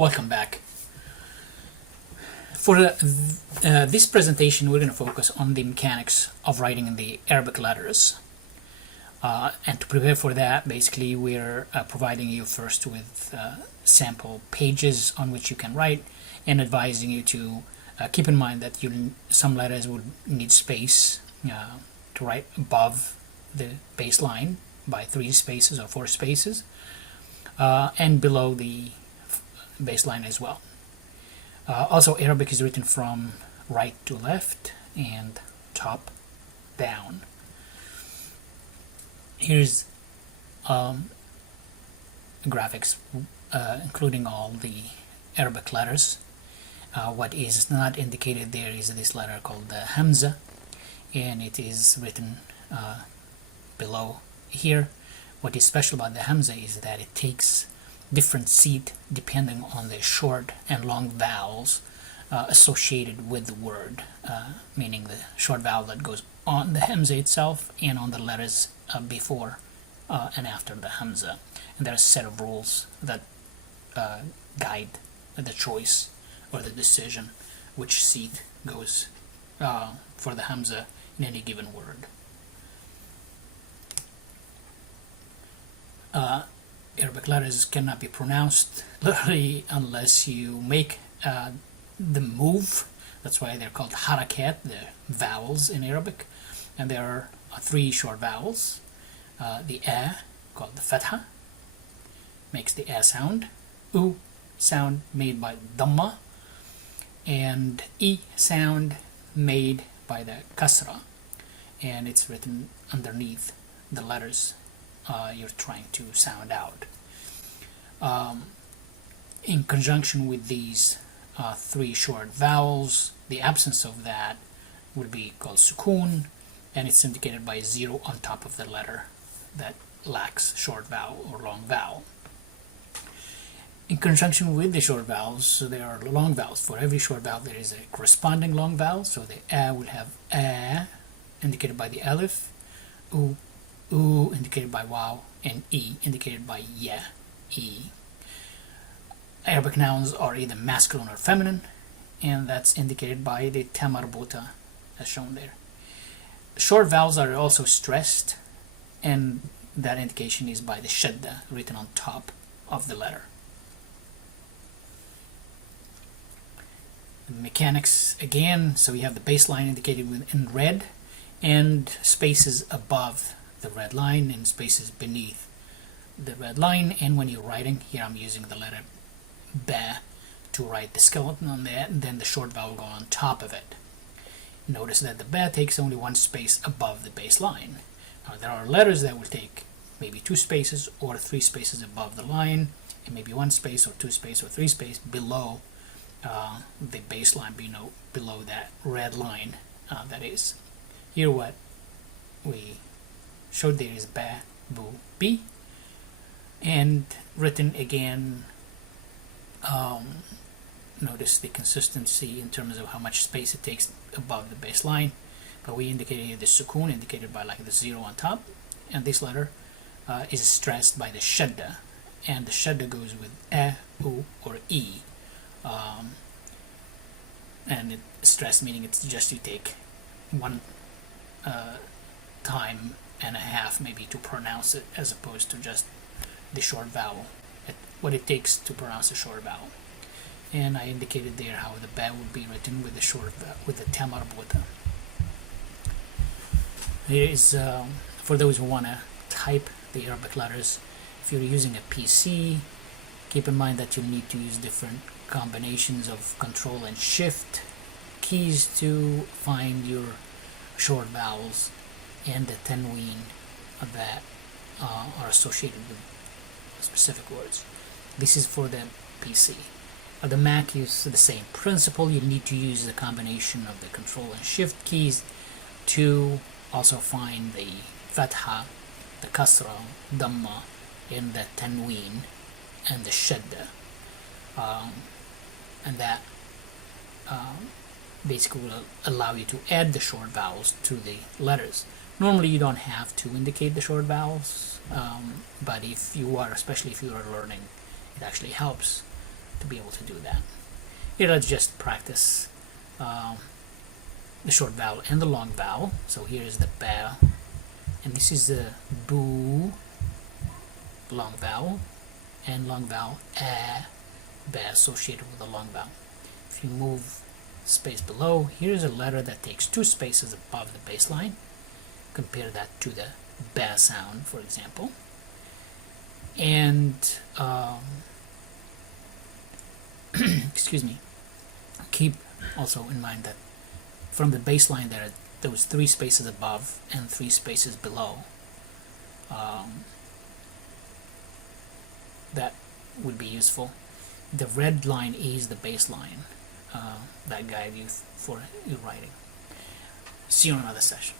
Welcome back. For this presentation, we're going to focus on the mechanics of writing in the Arabic letters. And to prepare for that, basically, we're providing you first with sample pages on which you can write, and advising you to keep in mind that some letters would need space to write above the baseline by 3 spaces or 4 spaces, and below the baseline as well. Also, Arabic is written from right to left and top down. Here's graphics including all the Arabic letters. What is not indicated there is this letter called the hamza, and it is written below here. What is special about the hamza is that it takes different seat depending on the short and long vowels associated with the word, meaning the short vowel that goes on the hamza itself and on the letters before and after the hamza. And there are a set of rules that guide the choice or the decision which seat goes for the hamza in any given word. Arabic letters cannot be pronounced literally unless you make the move. That's why they're called harakat, the vowels in Arabic. And there are 3 short vowels. The a, called the fatha, makes the a sound. U sound made by dhamma, and e sound made by the kasra, and it's written underneath the letters you're trying to sound out. In conjunction with these 3 short vowels, the absence of that would be called sukoon, and it's indicated by a 0 on top of the letter that lacks short vowel or long vowel. In conjunction with the short vowels, so there are long vowels. For every short vowel there is a corresponding long vowel, so the a will have a indicated by the alif, u indicated by waw, and e indicated by ya, e. Arabic nouns are either masculine or feminine, and that's indicated by the ta marbuta as shown there. Short vowels are also stressed, and that indication is by the shadda written on top of the letter. The mechanics again, so we have the baseline indicated in red, and spaces above the red line and spaces beneath the red line. And when you're writing, here I'm using the letter ba to write the skeleton on that, and then the short vowel go on top of it. Notice that the ba takes only 1 space above the baseline. Now there are letters that will take maybe 2 spaces or 3 spaces above the line, and maybe 1 space or 2 space or 3 space below the baseline, below that red line. That is, here what we showed there is ba, bu, bi, and written again. Notice the consistency in terms of how much space it takes above the baseline, but we indicated the sukoon indicated by like the 0 on top, and this letter is stressed by the shadda, and the shadda goes with a, u, or e, and it's stressed meaning it's just you take 1 time and a half maybe to pronounce it, as opposed to just the short vowel, what it takes to pronounce a short vowel. And I indicated there how the ba would be written with the short with the ta marbuta. Here is for those who want to type the Arabic letters. If you're using a PC, keep in mind that you'll need to use different combinations of Control and Shift keys to find your short vowels and the tanween that are associated with specific words. This is for the PC. The Mac uses the same principle. You need to use the combination of the Control and Shift keys to also find the fatha, the kasra, dhamma, and the tanween, and the shadda. And that basically will allow you to add the short vowels to the letters. Normally you don't have to indicate the short vowels, but if you are, especially if you are learning, it actually helps to be able to do that. Here, let's just practice the short vowel and the long vowel. So here is the ba, and this is the boo, long vowel, and long vowel a, ba associated with the long vowel. If you move space below, here's a letter that takes 2 spaces above the baseline. Compare that to the ba sound, for example. And excuse me, keep also in mind that from the baseline there was 3 spaces above and 3 spaces below. That would be useful. The red line is the baseline that guide you for your writing. See you in another session.